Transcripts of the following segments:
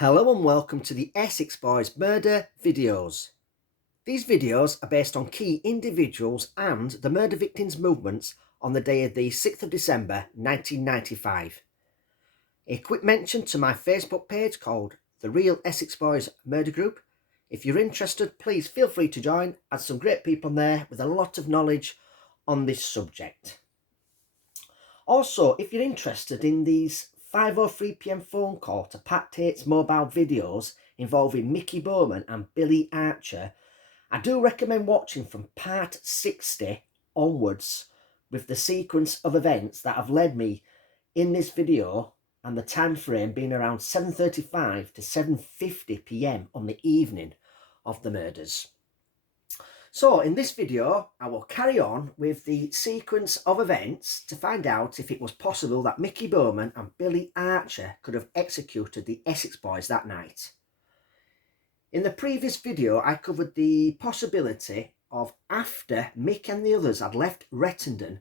Hello and welcome to the Essex Boys Murder videos. These videos are based on key individuals and the murder victims' movements on the day of the 6th of December 1995. A quick mention to my Facebook page called The Real Essex Boys Murder Group. If you're interested, please feel free to join, as some great people on there with a lot of knowledge on this subject. Also, if you're interested in these 5:03 p.m. phone call to Pat Tates mobile videos involving Mickey Bowman and Billy Archer, I do recommend watching from part 60 onwards, with the sequence of events that have led me in this video and the time frame being around 7:35 to 7:50 p.m. on the evening of the murders. So in this video, I will carry on with the sequence of events to find out if it was possible that Mickey Bowman and Billy Archer could have executed the Essex Boys that night. In the previous video, I covered the possibility of after Mick and the others had left Rettendon,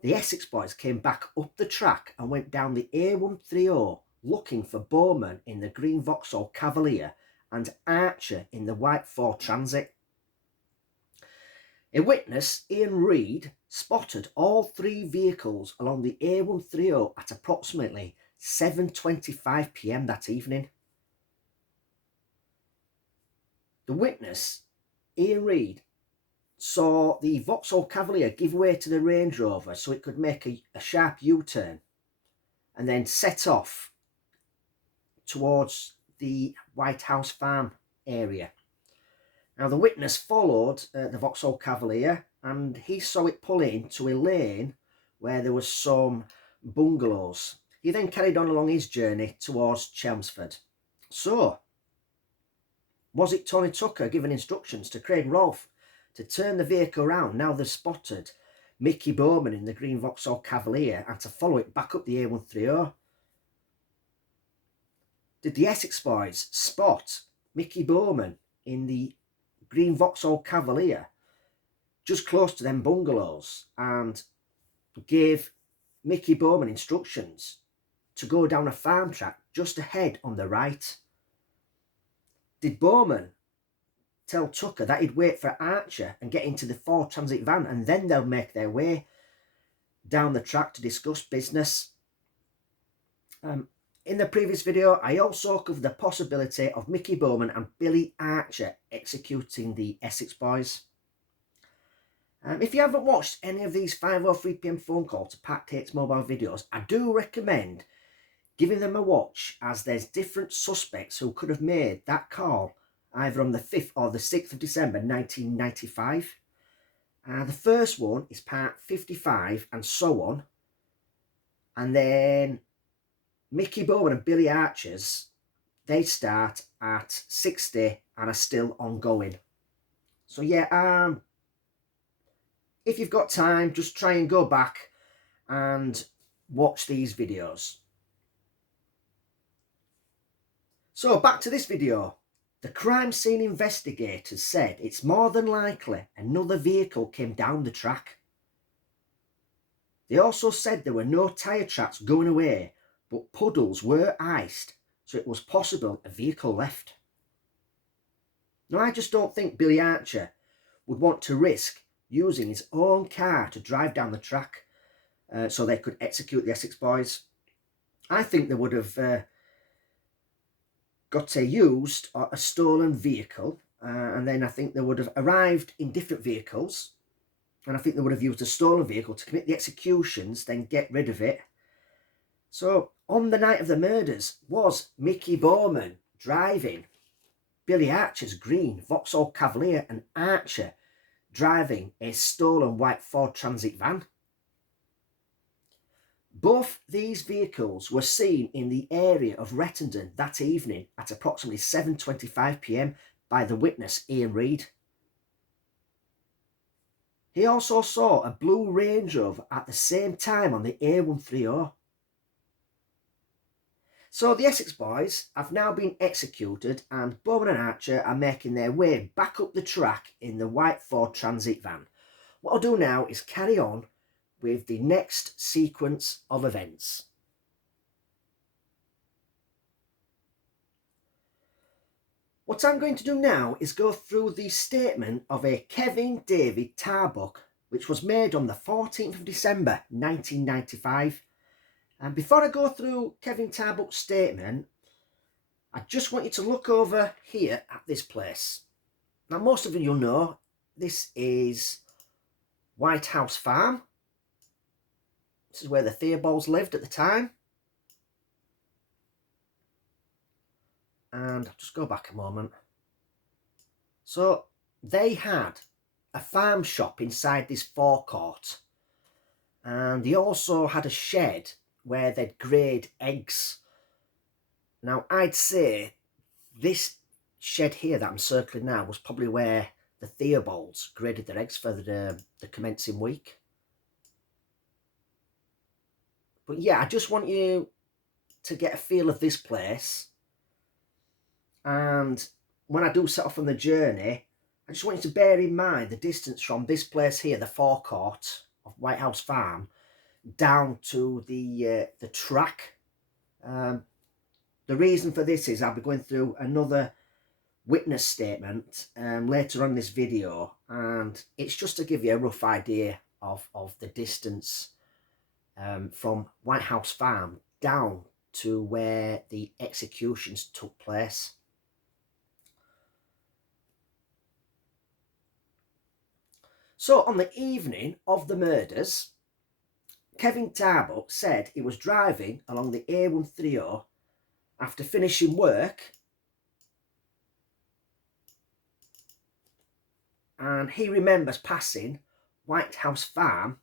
the Essex Boys came back up the track and went down the A130 looking for Bowman in the green Vauxhall Cavalier and Archer in the white Ford Transit. A witness, Ian Reid, spotted all three vehicles along the A130 at approximately 7:25 p.m. that evening. The witness, Ian Reid, saw the Vauxhall Cavalier give way to the Range Rover so it could make a sharp U-turn and then set off towards the White House Farm area. Now, the witness followed the Vauxhall Cavalier and he saw it pull into a lane where there was some bungalows. He then carried on along his journey towards Chelmsford. So, was it Tony Tucker giving instructions to Craig Rolfe to turn the vehicle around now they've spotted Mickey Bowman in the green Vauxhall Cavalier and to follow it back up the A130? Did the Essex Boys spot Mickey Bowman in the green Vauxhall Cavalier just close to them bungalows and gave Mickey Bowman instructions to go down a farm track just ahead on the right? Did Bowman tell Tucker that he'd wait for Archer and get into the Ford Transit van and then they'll make their way down the track to discuss business? In the previous video, I also covered the possibility of Mickey Bowman and Billy Archer executing the Essex Boys. If you haven't watched any of these 5:03 p.m. phone call to Pat Tates mobile videos, I do recommend giving them a watch, as there's different suspects who could have made that call either on the 5th or the 6th of December 1995. The first one is part 55 and so on. And then Mickey Bowman and Billy Archer's, they start at 60 and are still ongoing. So yeah, if you've got time, just try and go back and watch these videos. So back to this video. The crime scene investigators said it's more than likely another vehicle came down the track. They also said there were no tyre tracks going away, but puddles were iced, so it was possible a vehicle left. Now, I just don't think Billy Archer would want to risk using his own car to drive down the track so they could execute the Essex Boys. I think they would have got a used or a stolen vehicle, and then I think they would have arrived in different vehicles, and I think they would have used a stolen vehicle to commit the executions, then get rid of it. So on the night of the murders, was Mickey Bowman driving Billy Archer's green Vauxhall Cavalier and Archer driving a stolen white Ford Transit van? Both these vehicles were seen in the area of Rettendon that evening at approximately 7:25 p.m. by the witness Ian Reid. He also saw a blue Range Rover at the same time on the A130. So the Essex Boys have now been executed and Bowman and Archer are making their way back up the track in the white Ford Transit van. What I'll do now is carry on with the next sequence of events. What I'm going to do now is go through the statement of a Kevin David Tarbock, which was made on the 14th of December 1995. And before I go through Kevin Tarbock's statement, I just want you to look over here at this place. Now, most of you know this is White House Farm. This is where the Theobalds lived at the time. And I'll just go back a moment. So they had a farm shop inside this forecourt, and they also had a shed where they'd grade eggs. Now, I'd say this shed here that I'm circling now was probably where the Theobalds graded their eggs for the commencing week. But yeah, I just want you to get a feel of this place. And when I do set off on the journey, I just want you to bear in mind the distance from this place here, the forecourt of White House Farm, down to the track. The reason for this is I'll be going through another witness statement later on in this video, and it's just to give you a rough idea of the distance from White House Farm down to where the executions took place. So on the evening of the murders, Kevin Tarbock said he was driving along the A130 after finishing work, and he remembers passing White House Farm,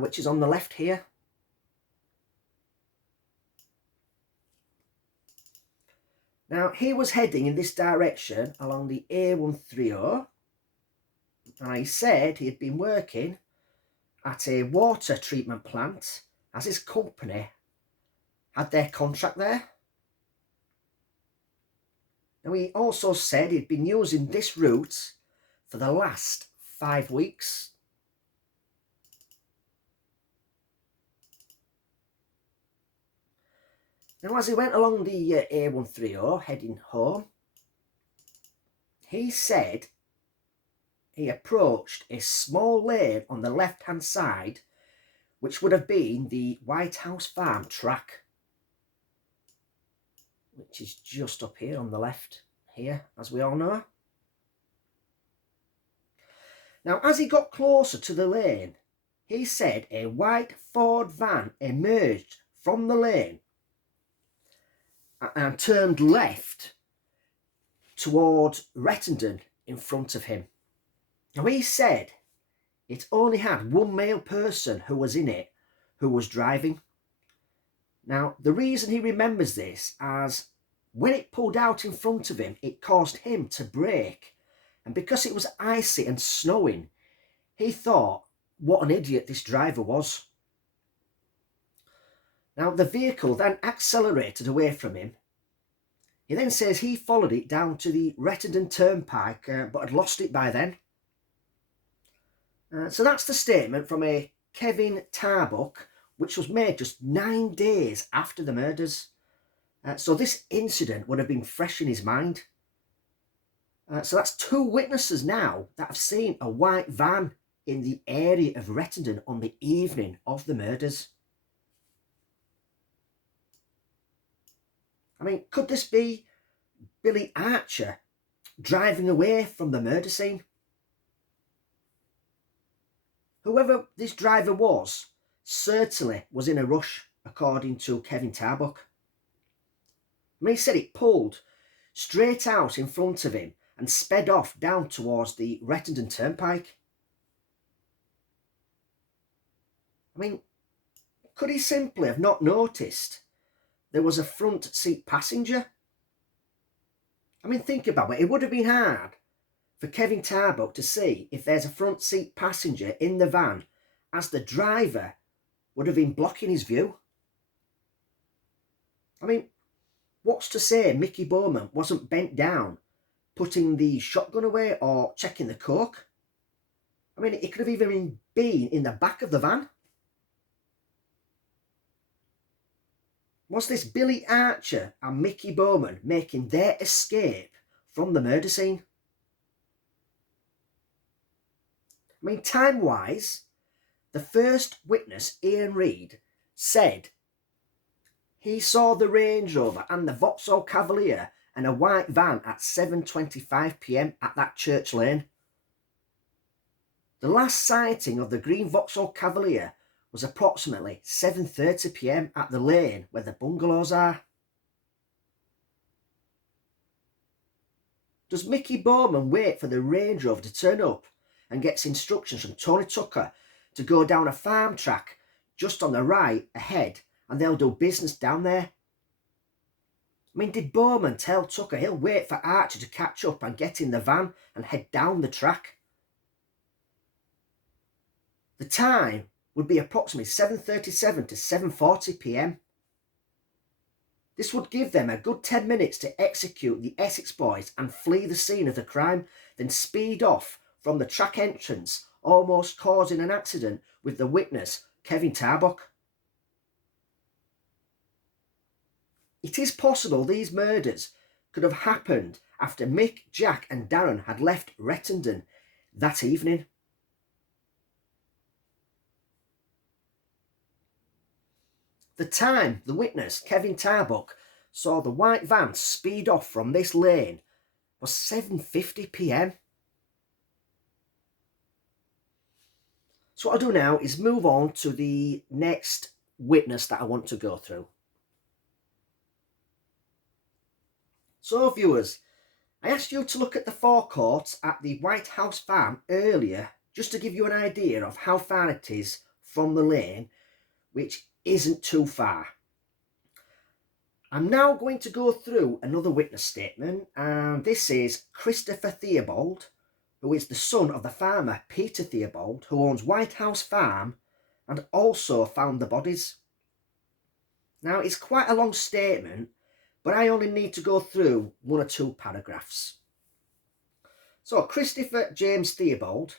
which is on the left here. Now, he was heading in this direction along the A130, and he said he had been working at a water treatment plant as his company had their contract there. Now, he also said he'd been using this route for the last 5 weeks. Now, as he went along the A130 heading home, he said he approached a small lane on the left-hand side, which would have been the White House Farm track, which is just up here on the left here, as we all know. Now, as he got closer to the lane, he said a white Ford van emerged from the lane and turned left towards Rettendon in front of him. Now, he said it only had one male person who was in it, who was driving. Now, the reason he remembers this, as when it pulled out in front of him, it caused him to brake. And because it was icy and snowing, he thought what an idiot this driver was. Now, the vehicle then accelerated away from him. He then says he followed it down to the Rettendon Turnpike, but had lost it by then. So that's the statement from a Kevin Tarbock, which was made just 9 days after the murders. So this incident would have been fresh in his mind. So that's 2 witnesses now that have seen a white van in the area of Rettendon on the evening of the murders. I mean, could this be Billy Archer driving away from the murder scene? Whoever this driver was certainly was in a rush, according to Kevin Tarbock. I mean, he said it pulled straight out in front of him and sped off down towards the Rettendon Turnpike. I mean, could he simply have not noticed there was a front seat passenger? I mean, think about it. It would have been hard for Kevin Tarbock to see if there's a front seat passenger in the van, as the driver would have been blocking his view. I mean, what's to say Mickey Bowman wasn't bent down, putting the shotgun away or checking the coke? I mean, it could have even been in the back of the van. Was this Billy Archer and Mickey Bowman making their escape from the murder scene. I mean, time-wise, the first witness, Ian Reid, said he saw the Range Rover and the Vauxhall Cavalier and a white van at 7:25 p.m. at that church lane. The last sighting of the green Vauxhall Cavalier was approximately 7:30 p.m. at the lane where the bungalows are. Does Mickey Bowman wait for the Range Rover to turn up and gets instructions from Tony Tucker to go down a farm track just on the right ahead and they'll do business down there? I mean, did Bowman tell Tucker he'll wait for Archie to catch up and get in the van and head down the track? The time would be approximately 7:37 to 7:40 p.m. This would give them a good 10 minutes to execute the Essex Boys and flee the scene of the crime, then speed off from the track entrance, almost causing an accident with the witness, Kevin Tarbock. It is possible these murders could have happened after Mick, Jack and Darren had left Rettendon that evening. The time the witness, Kevin Tarbock, saw the white van speed off from this lane was 7:50 p.m. So what I'll do now is move on to the next witness that I want to go through. So viewers, I asked you to look at the forecourt at the White House Farm earlier just to give you an idea of how far it is from the lane, which isn't too far. I'm now going to go through another witness statement, and this is Christopher Theobald, who is the son of the farmer Peter Theobald, who owns White House Farm and also found the bodies. Now, it's quite a long statement, but I only need to go through one or two paragraphs. So, Christopher James Theobald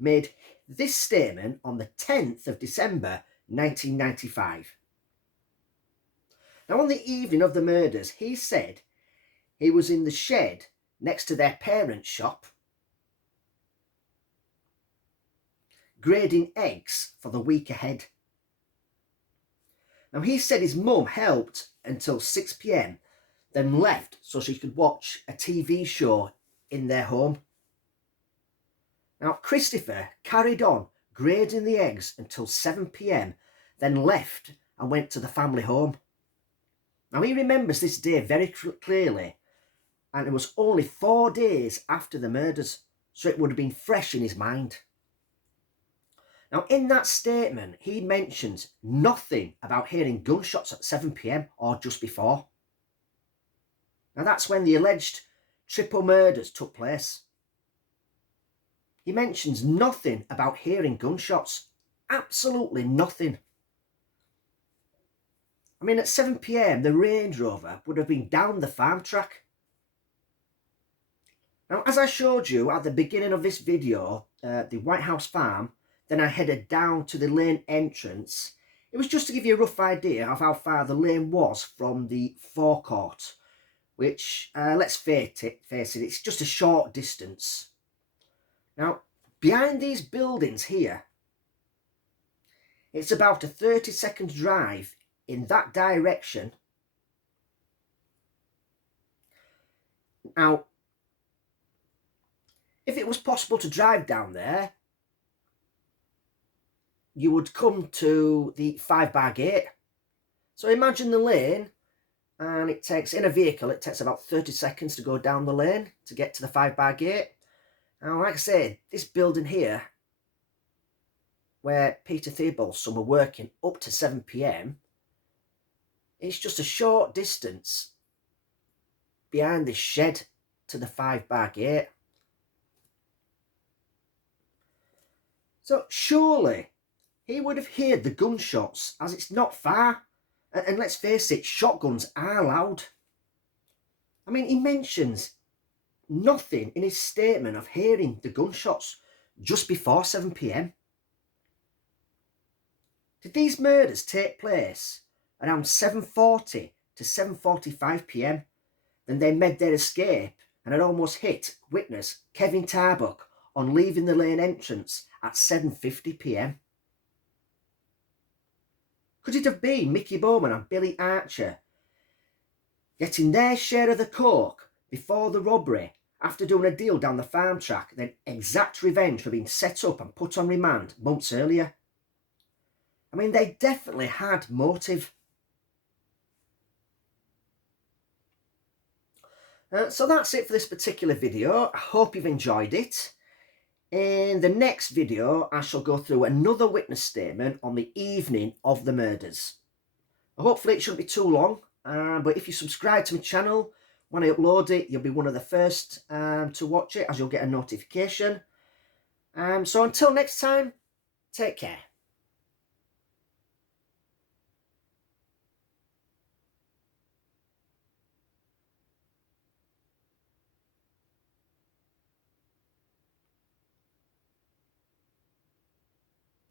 made this statement on the 10th of December 1995. Now, on the evening of the murders, he said he was in the shed next to their parents' shop grading eggs for the week ahead. Now, he said his mum helped until 6 p.m, then left so she could watch a TV show in their home. Now, Christopher carried on grading the eggs until 7 p.m, then left and went to the family home. Now, he remembers this day very clearly, and it was only 4 days after the murders, so it would have been fresh in his mind. Now, in that statement, he mentions nothing about hearing gunshots at 7 p.m. or just before. Now, that's when the alleged triple murders took place. He mentions nothing about hearing gunshots. Absolutely nothing. I mean, at 7 p.m, the Range Rover would have been down the farm track. Now, as I showed you at the beginning of this video, the White House Farm, then I headed down to the lane entrance. It was just to give you a rough idea of how far the lane was from the forecourt, which, let's face it, it's just a short distance. Now, behind these buildings here, it's about a 30-second drive in that direction. Now, if it was possible to drive down there, you would come to the 5-bar gate. So imagine the lane, and it takes, in a vehicle, it takes about 30 seconds to go down the lane to get to the 5-bar gate. Now, like I said, this building here, where Peter Theobald's son were working up to 7 p.m, it's just a short distance behind this shed to the 5-bar gate. So surely he would have heard the gunshots, as it's not far. And let's face it, shotguns are loud. I mean, he mentions nothing in his statement of hearing the gunshots just before 7 p.m. Did these murders take place around 7:40 to 7:45 p.m? Then they made their escape and had almost hit witness Kevin Tarbock on leaving the lane entrance at 7:50 p.m. Could it have been Mickey Bowman and Billy Archer getting their share of the coke before the robbery, after doing a deal down the farm track, then exact revenge for being set up and put on remand months earlier? I mean, they definitely had motive. So that's it for this particular video. I hope you've enjoyed it. In the next video, I shall go through another witness statement on the evening of the murders. Hopefully it shouldn't be too long, but if you subscribe to my channel, when I upload it, you'll be one of the first to watch it, as you'll get a notification. So until next time, take care.